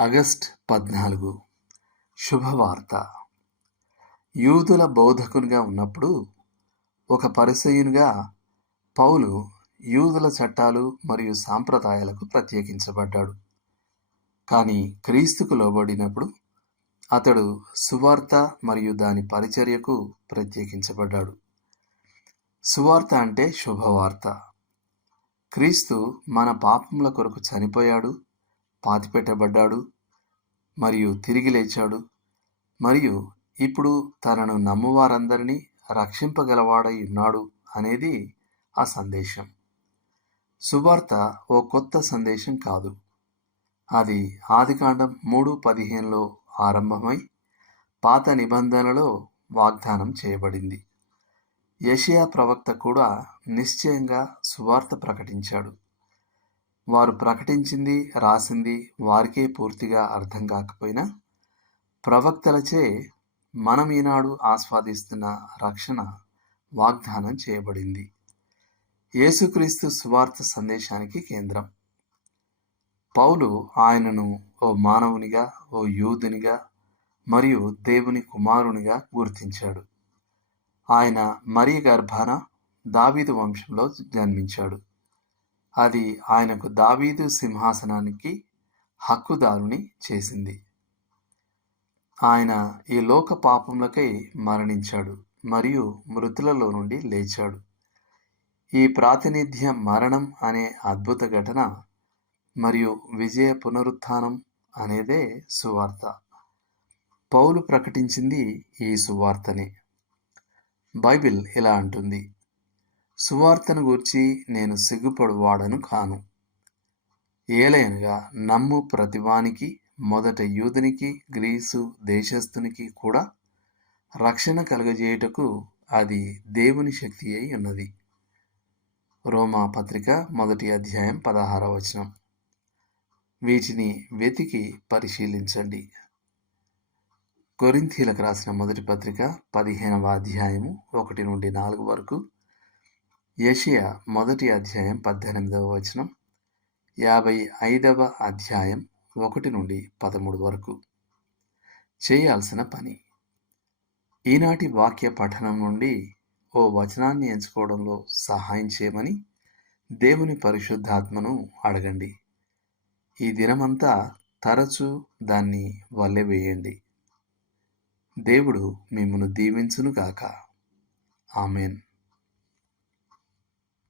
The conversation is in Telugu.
ఆగస్ట్ పద్నాలుగు. శుభవార్త. యూదుల బోధకునిగా ఉన్నప్పుడు ఒక పరిసయునిగా పౌలు యూదుల చట్టాలు మరియు సాంప్రదాయాలకు ప్రత్యేకించబడ్డాడు. కానీ క్రీస్తుకు లోబడినప్పుడు అతడు సువార్త మరియు దాని పరిచర్యకు ప్రత్యేకించబడ్డాడు. సువార్త అంటే శుభవార్త. క్రీస్తు మన పాపముల కొరకు చనిపోయాడు పాతిపెట్టబడ్డాడు మరియు తిరిగి లేచాడు. మరియు ఇప్పుడు తనను నమ్మువారందరినీ రక్షింపగలవాడై ఉన్నాడు అనేది ఆ సందేశం. సువార్త ఓ కొత్త సందేశం కాదు. అది ఆదికాండం మూడు పదిహేనులో ఆరంభమై పాత నిబంధనలో వాగ్దానం చేయబడింది. యషియా ప్రవక్త కూడా నిశ్చయంగా సువార్త ప్రకటించాడు. వారు ప్రకటించింది రాసింది వారికే పూర్తిగా అర్థం కాకపోయినా ప్రవక్తలచే మనం ఈనాడు ఆస్వాదిస్తున్న రక్షణ వాగ్దానం చేయబడింది. యేసుక్రీస్తు సువార్త సందేశానికి కేంద్రం. పౌలు ఆయనను ఓ మానవునిగా ఓ యూదునిగా మరియు దేవుని కుమారునిగా గుర్తించాడు. ఆయన మరీ గర్భాన దావీదు వంశంలో జన్మించాడు. అది ఆయనకు దావీదు సింహాసనానికి హక్కుదారుని చేసింది. ఆయన ఈ లోక పాపములకై మరణించాడు మరియు మృతులలో నుండి లేచాడు. ఈ ప్రాతినిధ్య మరణం అనే అద్భుత ఘటన మరియు విజయ పునరుత్థానం అనేదే సువార్త. పౌలు ప్రకటించింది ఈ సువార్తనే. బైబిల్ ఇలా అంటుంది. సువార్తను గూర్చి నేను సిగ్గుపడువాడను కాను. ఏలయనగా నమ్ము ప్రతివానికి మొదట యూదునికి గ్రీసు దేశస్థునికి కూడా రక్షణ కలుగజేయుటకు అది దేవుని శక్తి అయి ఉన్నది. రోమా పత్రిక మొదటి అధ్యాయం పదహార వచనం. వీటిని వెతికి పరిశీలించండి. కొరింథీలకు రాసిన మొదటి పత్రిక పదిహేనవ అధ్యాయము ఒకటి నుండి నాలుగు వరకు యషియా మొదటి అధ్యాయం పద్దెనిమిదవ వచనం యాభై ఐదవ అధ్యాయం ఒకటి నుండి పదమూడు వరకు. చేయాల్సిన పని. ఈనాటి వాక్య పఠనం నుండి ఓ వచనాన్ని ఎంచుకోవడంలో సహాయం చేయమని దేవుని పరిశుద్ధాత్మను అడగండి. ఈ దినమంతా తరచూ దాన్ని వల్లెవేయండి దేవుడు మిమ్మను దీవించునుగాక. ఆమెన్.